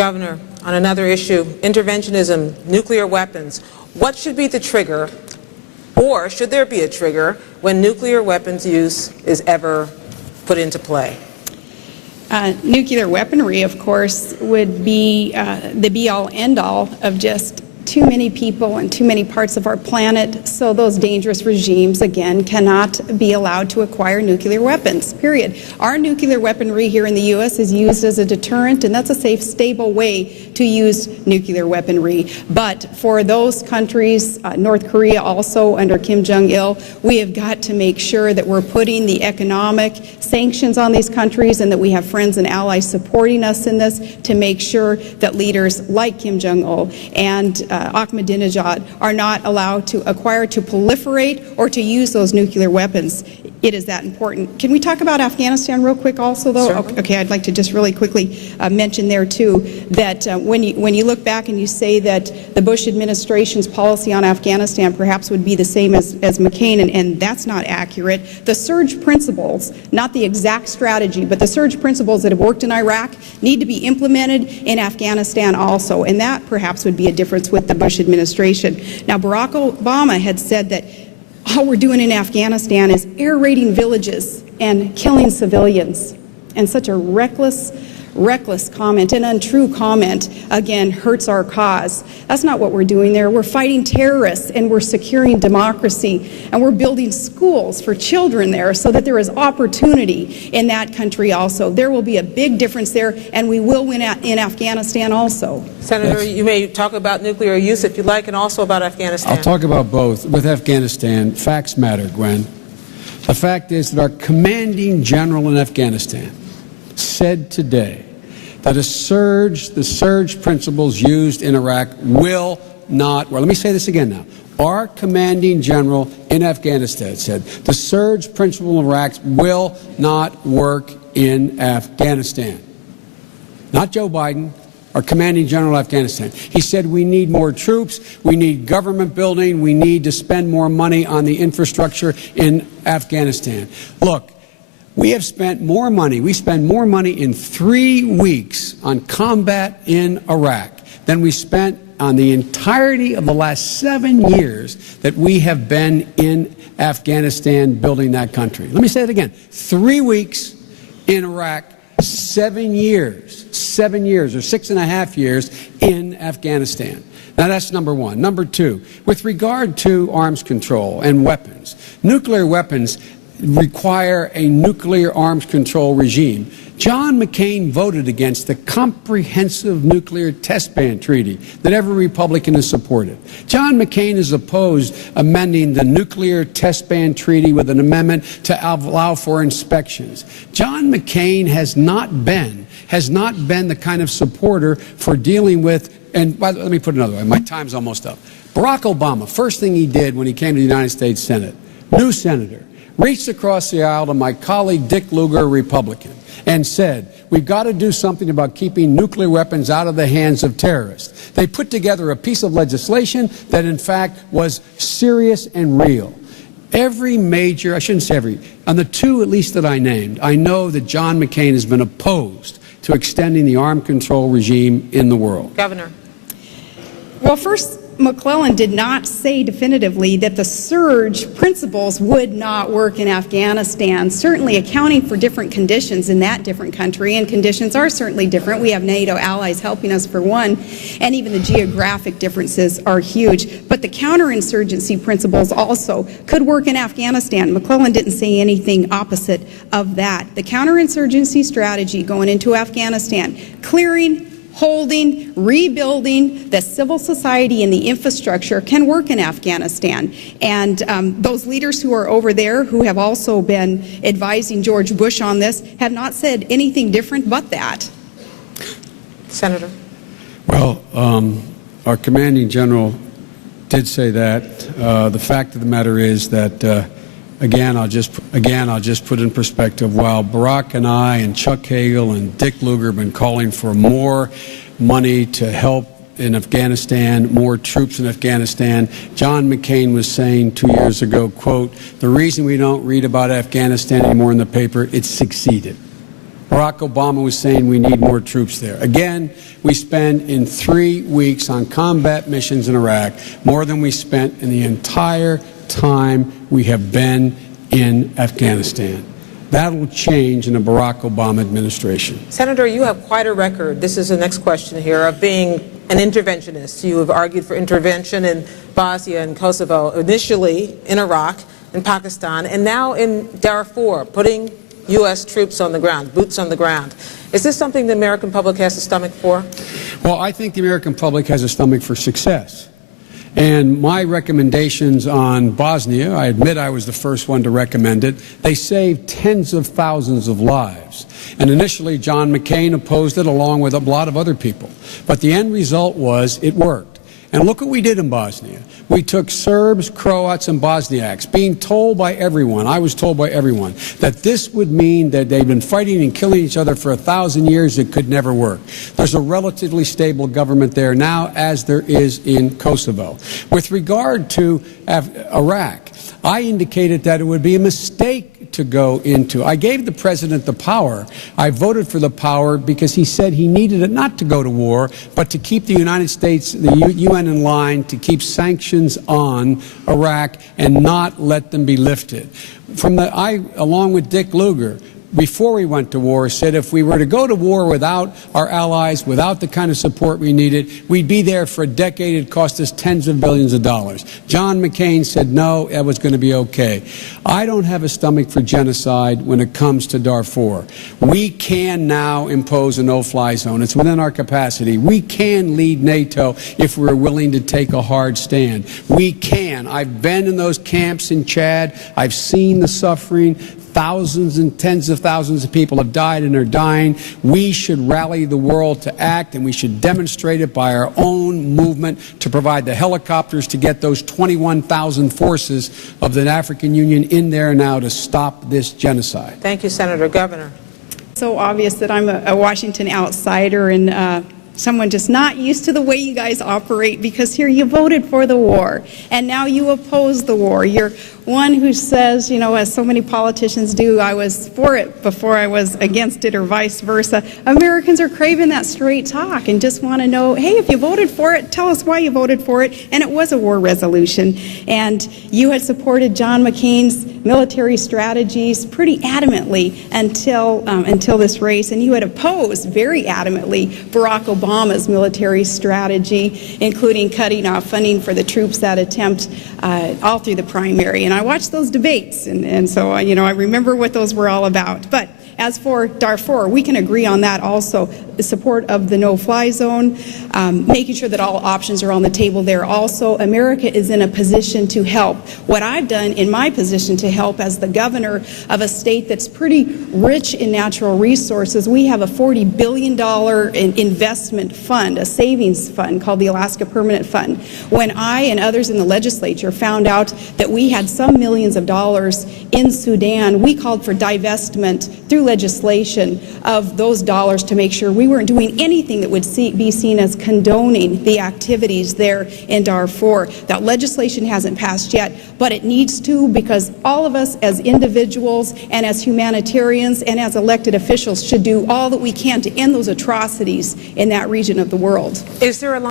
Governor, on another issue, interventionism, nuclear weapons, what should be the trigger, or should there be a trigger, when nuclear weapons use is ever put into play? Nuclear weaponry, of course, would be the be-all, end-all of just too many people and too many parts of our planet, so those dangerous regimes, again, cannot be allowed to acquire nuclear weapons, period. Our nuclear weaponry here in the U.S. is used as a deterrent, and that's a safe, stable way to use nuclear weaponry. But for those countries, North Korea also under Kim Jong-il, we have got to make sure that we're putting the economic sanctions on these countries and that we have friends and allies supporting us in this to make sure that leaders like Kim Jong-il and Ahmadinejad are not allowed to acquire, to proliferate, or to use those nuclear weapons. It is that important. Can we talk about Afghanistan real quick also, though? Okay, I'd like to just really quickly mention there, too, that when you look back and you say that the Bush administration's policy on Afghanistan perhaps would be the same as McCain, and that's not accurate. The surge principles, not the exact strategy, but the surge principles that have worked in Iraq need to be implemented in Afghanistan also, and that perhaps would be a difference with the Bush administration. Now, Barack Obama had said that all we're doing in Afghanistan is air raiding villages and killing civilians. And such a reckless comment, an untrue comment, again, hurts our cause. That's not what we're doing there. We're fighting terrorists, and we're securing democracy, and we're building schools for children there so that there is opportunity in that country also. There will be a big difference there, and we will win in Afghanistan also. Senator, you may talk about nuclear use if you like, and also about Afghanistan. I'll talk about both. With Afghanistan, facts matter, Gwen. The fact is that our commanding general in Afghanistan said today that the surge principles used in Iraq will not, well, let me say this again now. Our commanding general in Afghanistan said the surge principle in Iraq will not work in Afghanistan. Not Joe Biden, our commanding general of Afghanistan. He said we need more troops, we need government building, we need to spend more money on the infrastructure in Afghanistan. Look, we have spent more money, we spend more money in 3 weeks on combat in Iraq than we spent on the entirety of the last 7 years that we have been in Afghanistan building that country. Let me say it again. 3 weeks in Iraq, 7 years or 6.5 years in Afghanistan. Now, that's number one. Number two, with regard to arms control and weapons, nuclear weapons require a nuclear arms control regime. John McCain voted against the comprehensive nuclear test ban treaty that every Republican has supported. John McCain has opposed amending the nuclear test ban treaty with an amendment to allow for inspections. John McCain has not been the kind of supporter for dealing with, and let me put it another way, my time's almost up. Barack Obama, first thing he did when he came to the United States Senate, new senator, reached across the aisle to my colleague Dick Lugar, a Republican, and said, we've got to do something about keeping nuclear weapons out of the hands of terrorists. They put together a piece of legislation that, in fact, was serious and real. Every major, I shouldn't say every, on the two at least that I named, I know that John McCain has been opposed to extending the arms control regime in the world. Governor. Well, first, McClellan did not say definitively that the surge principles would not work in Afghanistan, certainly accounting for different conditions in that different country, and conditions are certainly different. We have NATO allies helping us for one, and even the geographic differences are huge. But the counterinsurgency principles also could work in Afghanistan. McClellan didn't say anything opposite of that. The counterinsurgency strategy going into Afghanistan, clearing, holding, rebuilding the civil society and the infrastructure can work in Afghanistan. And those leaders who are over there, who have also been advising George Bush on this, have not said anything different but that. Senator. Well, our commanding general did say that. The fact of the matter is that Again, I'll just put in perspective, while Barack and I and Chuck Hagel and Dick Lugar have been calling for more money to help in Afghanistan, more troops in Afghanistan, John McCain was saying 2 years ago, quote, the reason we don't read about Afghanistan anymore in the paper, it's succeeded. Barack Obama was saying we need more troops there. Again, we spend in 3 weeks on combat missions in Iraq more than we spent in the entire time we have been in Afghanistan. That will change in the Barack Obama administration. Senator, you have quite a record. This is the next question here of being an interventionist. You have argued for intervention in Bosnia and Kosovo, initially in Iraq and Pakistan, and now in Darfur, putting U.S. troops on the ground, boots on the ground. Is this something the American public has a stomach for? Well, I think the American public has a stomach for success. And my recommendations on Bosnia, I admit I was the first one to recommend it, they saved tens of thousands of lives. And initially, John McCain opposed it along with a lot of other people. But the end result was it worked. And look what we did in Bosnia. We took Serbs, Croats, and Bosniaks, being told by everyone, I was told by everyone, that this would mean that they've been fighting and killing each other for 1,000 years. It could never work. There's a relatively stable government there now, as there is in Kosovo. With regard to Iraq, I indicated that it would be a mistake to go into. I gave the president the power. I voted for the power because he said he needed it not to go to war, but to keep the United States, the UN in line, to keep sanctions on Iraq and not let them be lifted. I, along with Dick Lugar, before we went to war, said if we were to go to war without our allies, without the kind of support we needed, we'd be there for a decade. It'd cost us tens of billions of dollars. John McCain said no, that was going to be okay. I don't have a stomach for genocide when it comes to Darfur. We can now impose a no-fly zone. It's within our capacity. We can lead NATO if we're willing to take a hard stand. We can. I've been in those camps in Chad. I've seen the suffering. Thousands and tens of thousands of people have died and are dying. We should rally the world to act, and we should demonstrate it by our own movement to provide the helicopters to get those 21,000 forces of the African Union in there now to stop this genocide. Thank you, Senator. Governor. So obvious that I'm a Washington outsider and someone just not used to the way you guys operate, because here you voted for the war and now you oppose the war. You're one who says, you know, as so many politicians do, I was for it before I was against it, or vice versa. Americans are craving that straight talk and just want to know, hey, if you voted for it, tell us why you voted for it. And it was a war resolution. And you had supported John McCain's military strategies pretty adamantly until this race. And you had opposed very adamantly Barack Obama's military strategy, including cutting off funding for the troops that attempt all through the primary. And I watched those debates, and so, you know, I remember what those were all about. But as for Darfur, we can agree on that also. The support of the no-fly zone, making sure that all options are on the table there also. America is in a position to help. What I've done in my position to help as the governor of a state that's pretty rich in natural resources, we have a $40 billion investment fund, a savings fund called the Alaska Permanent Fund. When I and others in the legislature found out that we had some millions of dollars in Sudan, we called for divestment through legislation of those dollars to make sure we weren't doing anything that would be seen as condoning the activities there in Darfur. That legislation hasn't passed yet, but it needs to, because all of us as individuals and as humanitarians and as elected officials should do all that we can to end those atrocities in that region of the world. Is there a